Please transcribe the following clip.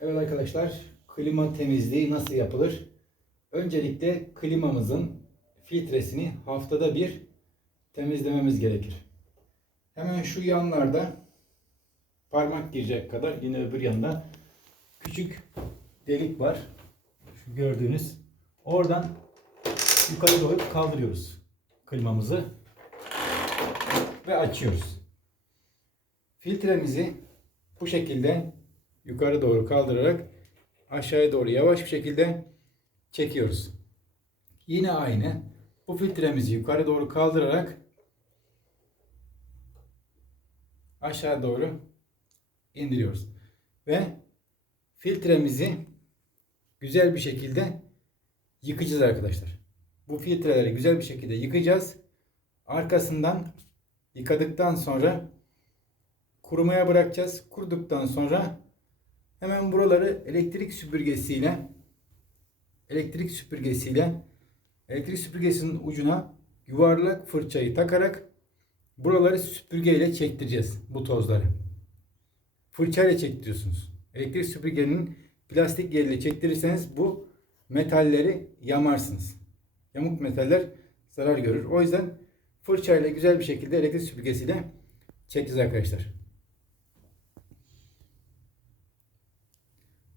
Evet arkadaşlar, klima temizliği nasıl yapılır? Öncelikle klimamızın filtresini haftada bir temizlememiz gerekir. Hemen şu yanlarda parmak girecek kadar yine öbür yanda küçük delik var. Şu gördüğünüz. Oradan yukarı doğru kaldırıyoruz klimamızı ve açıyoruz. Filtremizi bu şekilde yukarı doğru kaldırarak aşağıya doğru yavaş bir şekilde çekiyoruz. Yine aynı. Bu filtremizi yukarı doğru kaldırarak aşağı doğru indiriyoruz. Ve filtremizi güzel bir şekilde yıkayacağız arkadaşlar. Bu filtreleri güzel bir şekilde yıkayacağız. Arkasından yıkadıktan sonra kurumaya bırakacağız. Kuruduktan sonra hemen buraları elektrik süpürgesiyle elektrik süpürgesiyle elektrik süpürgesinin ucuna yuvarlak fırçayı takarak buraları süpürgeyle çektireceğiz bu tozları. Fırçayla çektiriyorsunuz. Elektrik süpürgenin plastik yeriyle çektirirseniz bu metalleri yamarsınız. Yamuk metaller zarar görür. O yüzden fırçayla güzel bir şekilde elektrik süpürgesiyle çekeceğiz arkadaşlar.